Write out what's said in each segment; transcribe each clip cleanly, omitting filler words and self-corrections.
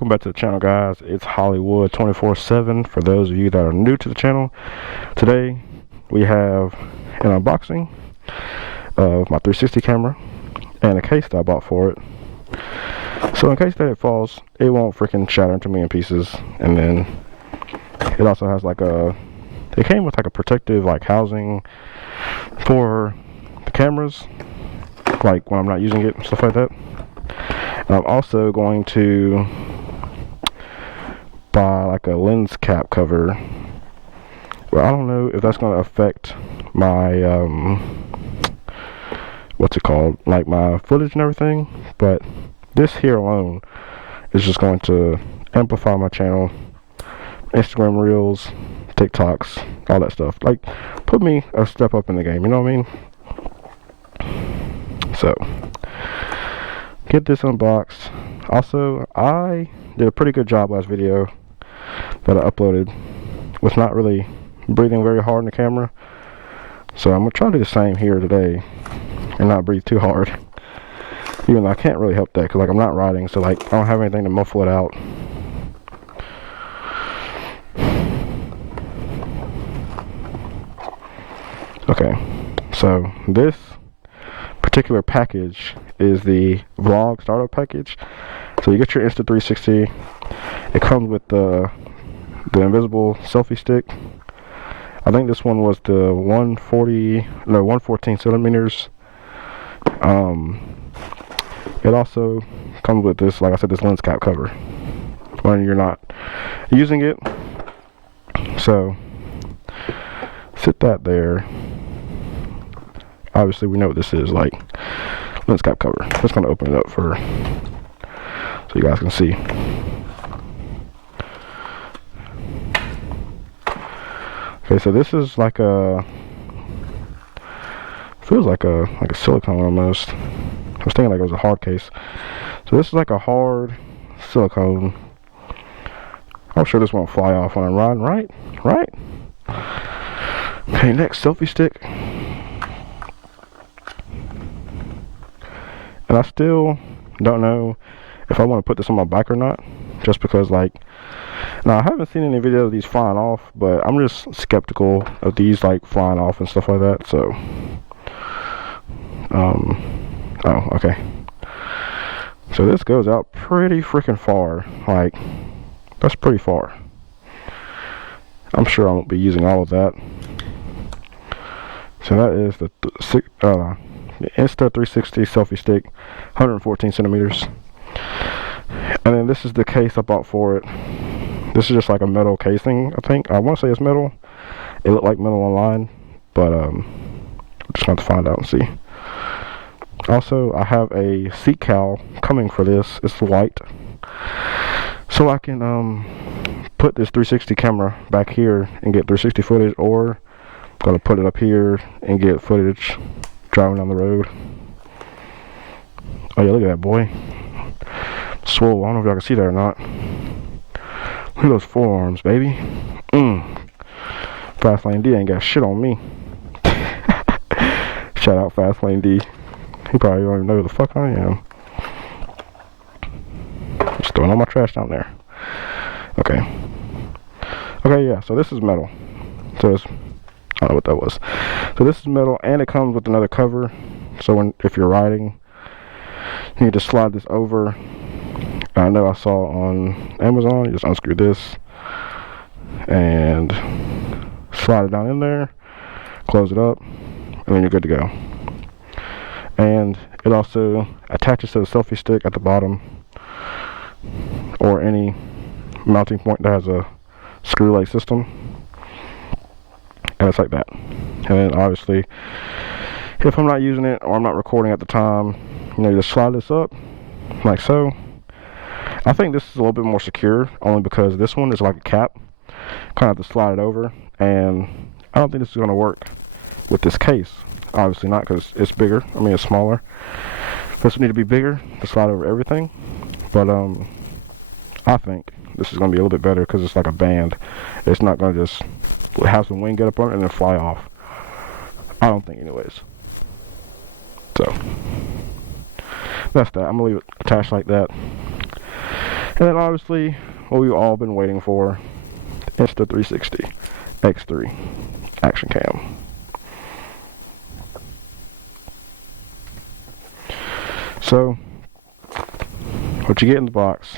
Welcome back to the channel, guys. It's Hollywood 24/7 for those of you that are new to the channel. Today we have an unboxing of my 360 camera and a case that I bought for it. So in case that it falls, it won't freaking shatter into me in pieces. And then it also has like it came with like a protective like housing for the cameras, like when I'm not using it and stuff like that. And I'm also going to buy like a lens cap cover. Well, I don't know if that's going to affect my what's it called, like my footage and everything, but this here alone is just going to amplify my channel, Instagram reels, TikToks, all that stuff. Like, put me a step up in the game, you know what I mean? So get this unboxed. Also, I did a pretty good job last video that I uploaded with not really breathing very hard in the camera, so I'm gonna try to do the same here today and not breathe too hard, even though I can't really help that because like I'm not riding, so like I don't have anything to muffle it out. Okay, so this particular package is the vlog startup package. So you get your Insta360. It comes with the invisible selfie stick. I think this one was the 114 centimeters. It also comes with this, like I said, this lens cap cover when you're not using it. So sit that there. Obviously we know what this is, like lens cap cover. I'm just gonna open it up so you guys can see. Okay, so this is like feels like a silicone almost. I was thinking like it was a hard case. So this is like a hard silicone. I'm sure this won't fly off when I'm riding, right? Okay, next, selfie stick. And I still don't know if I want to put this on my bike or not, just because like, now I haven't seen any video of these flying off, but I'm just skeptical of these like flying off and stuff like that. So oh, okay, so this goes out pretty freaking far. Like, that's pretty far. I'm sure I won't be using all of that. So that is the Insta360 selfie stick, 114 centimeters. And then this is the case I bought for it. This is just like a metal casing, I think. I want to say it's metal. It looked like metal online, but I'm just going to find out and see. Also, I have a seat cowl coming for this. It's white, so I can put this 360 camera back here and get 360 footage, or I'm going to put it up here and get footage driving down the road. Oh yeah, look at that boy. Swole. I don't know if y'all can see that or not. Look at those forearms, baby. Fastlane D ain't got shit on me. Shout out Fastlane D. He probably don't even know who the fuck I am. Just throwing all my trash down there. Okay, yeah, so this is metal. So it's, I don't know what that was. So this is metal, and it comes with another cover. So if you're riding, you need to slide this over. I know I saw on Amazon, you just unscrew this and slide it down in there, close it up, and then you're good to go. And it also attaches to the selfie stick at the bottom, or any mounting point that has a screw-like system, and it's like that. And then obviously, if I'm not using it or I'm not recording at the time, you know, you just slide this up like so. I think this is a little bit more secure, only because this one is like a cap. Kind of have to slide it over, and I don't think this is going to work with this case. Obviously not, because it's bigger. I mean, it's smaller. This would need to be bigger to slide over everything. But I think this is going to be a little bit better because it's like a band. It's not going to just have some wing get up on it and then fly off. I don't think, anyways. So that's that. I'm going to leave it attached like that. And then obviously, what we've all been waiting for, Insta360 X3 Action Cam. So, what you get in the box,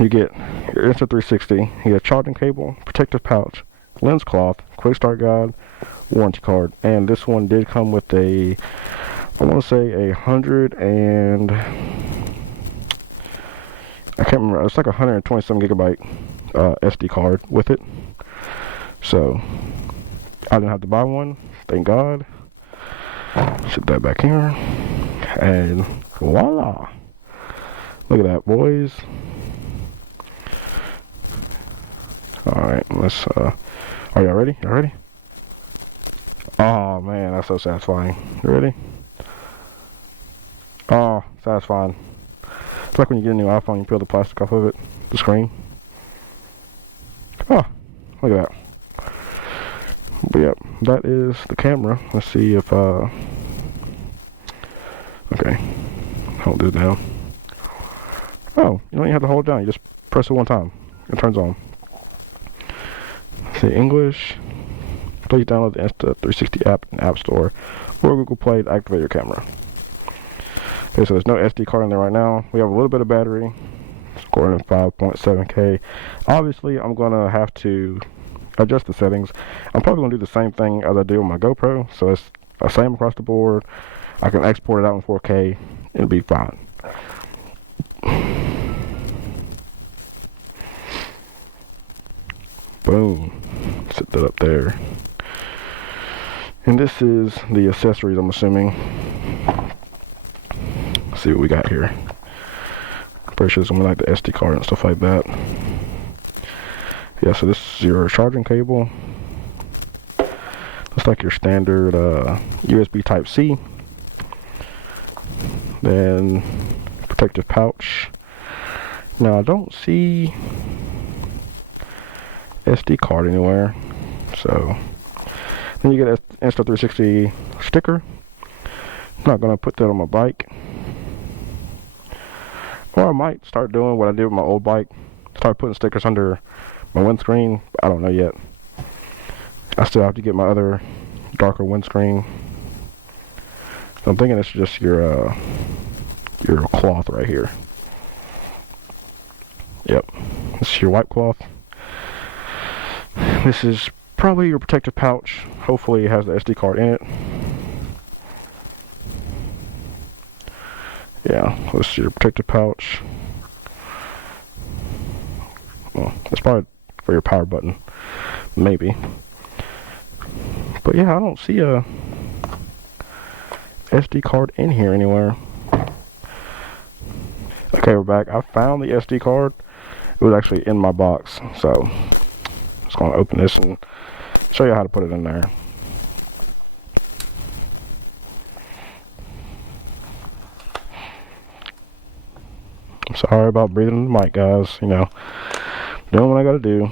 you get your Insta360, you get a charging cable, protective pouch, lens cloth, quick start guide, warranty card, and this one did come with a, I want to say 100 and, I can't remember, it's like 127 gigabyte SD card with it. So, I didn't have to buy one, thank God. Sit that back here, and voila! Look at that, boys. Alright, let's, are y'all ready? Y'all ready? Oh man, that's so satisfying. You ready? Oh, satisfying. It's like when you get a new iPhone, you peel the plastic off of it, the screen. Oh, look at that. But yep, that is the camera. Let's see if, okay, hold this down. Oh, you don't even have to hold it down, you just press it one time. It turns on. Say English. Please download the Insta360 app in App Store or Google Play to activate your camera. Okay, so there's no SD card in there right now. We have a little bit of battery, scoring at 5.7K. Obviously, I'm going to have to adjust the settings. I'm probably going to do the same thing as I do on my GoPro, so it's the same across the board. I can export it out in 4K. It'll be fine. Boom. Set that up there. And this is the accessories, I'm assuming. Let's see what we got here. Pretty sure it's gonna be like the SD card and stuff like that. Yeah, so this is your charging cable. Looks like your standard USB Type-C. Then protective pouch. Now I don't see SD card anywhere. So then you get an Insta360 sticker. I'm not gonna put that on my bike. Or I might start doing what I did with my old bike. Start putting stickers under my windscreen. I don't know yet. I still have to get my other darker windscreen. So I'm thinking it's just your cloth right here. Yep. This is your white cloth. This is probably your protective pouch. Hopefully it has the SD card in it. Yeah, this is your protective pouch. Well, it's probably for your power button. Maybe. But yeah, I don't see a SD card in here anywhere. Okay, we're back. I found the SD card. It was actually in my box. So, I'm just going to open this and show you how to put it in there. I'm sorry about breathing in the mic, guys. You know, doing what I gotta do.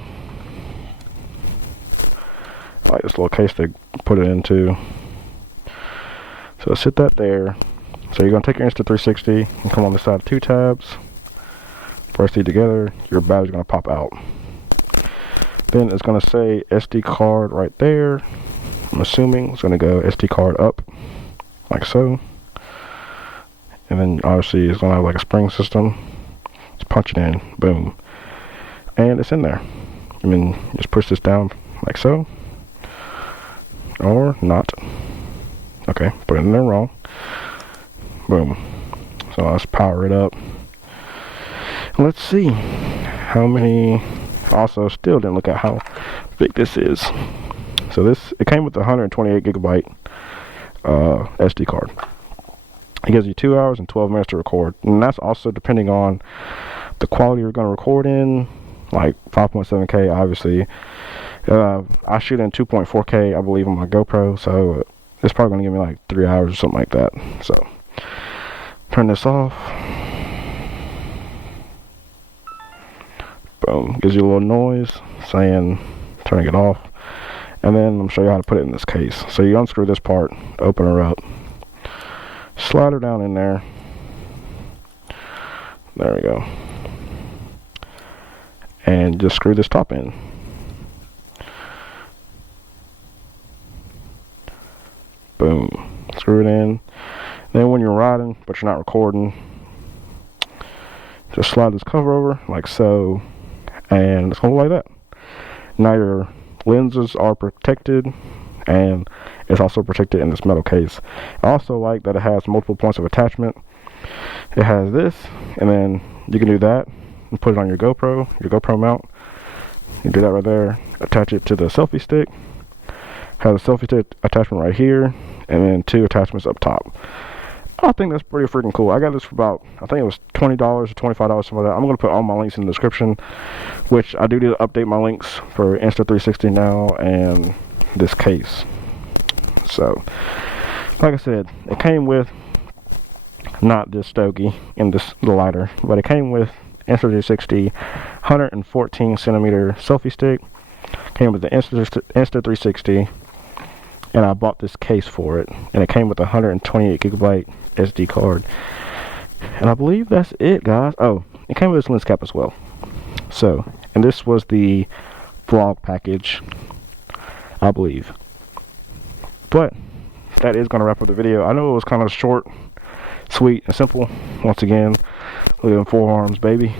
I like this little case they put it into. So sit that there. So you're gonna take your Insta360 and come on the side of 2 tabs. Press these together. Your battery's gonna pop out. Then it's gonna say SD card right there. I'm assuming it's gonna go SD card up, like so. And then obviously it's gonna have like a spring system. Just punch it in, boom, and it's in there. I mean, just push this down like so, or not. Okay, put it in there wrong. Boom. So let's power it up. Let's see how many. Also, still didn't look at how big this is. So it came with a 128 gigabyte SD card. It gives you 2 hours and 12 minutes to record, and that's also depending on the quality you're going to record in, like 5.7K obviously. I shoot in 2.4K I believe on my GoPro, so it's probably going to give me like 3 hours or something like that. So turn this off. Boom, gives you a little noise saying turning it off. And then I'm going to show you how to put it in this case. So you unscrew this part, open her up, slide her down in there. There we go. And just screw this top in. Boom. Screw it in. Then when you're riding, but you're not recording, just slide this cover over like so, and it's gonna look like that. Now your lenses are protected, and it's also protected in this metal case. I also like that it has multiple points of attachment. It has this, and then you can do that and put it on your GoPro mount. You do that right there. Attach it to the selfie stick. Have a selfie stick attachment right here, and then 2 attachments up top. I think that's pretty freaking cool. I got this for about, I think it was $20 or $25, something like that. I'm going to put all my links in the description, which I do need to update my links for Insta360 now and this case. So, like I said, it came with not this stogie and the lighter, but it came with Insta360 114 centimeter selfie stick. Came with the Insta360, and I bought this case for it, and it came with a 128 gigabyte SD card, and I believe that's it, guys. Oh, it came with this lens cap as well. So, and this was the vlog package, I believe. But that is going to wrap up the video. I know it was kind of short, sweet, and simple. Once again, look at them forearms, baby.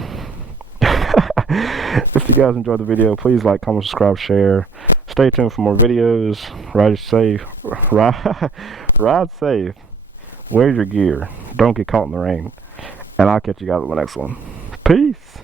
If you guys enjoyed the video, please like, comment, subscribe, share. Stay tuned for more videos. Ride safe. Ride safe. Wear your gear. Don't get caught in the rain. And I'll catch you guys on the next one. Peace.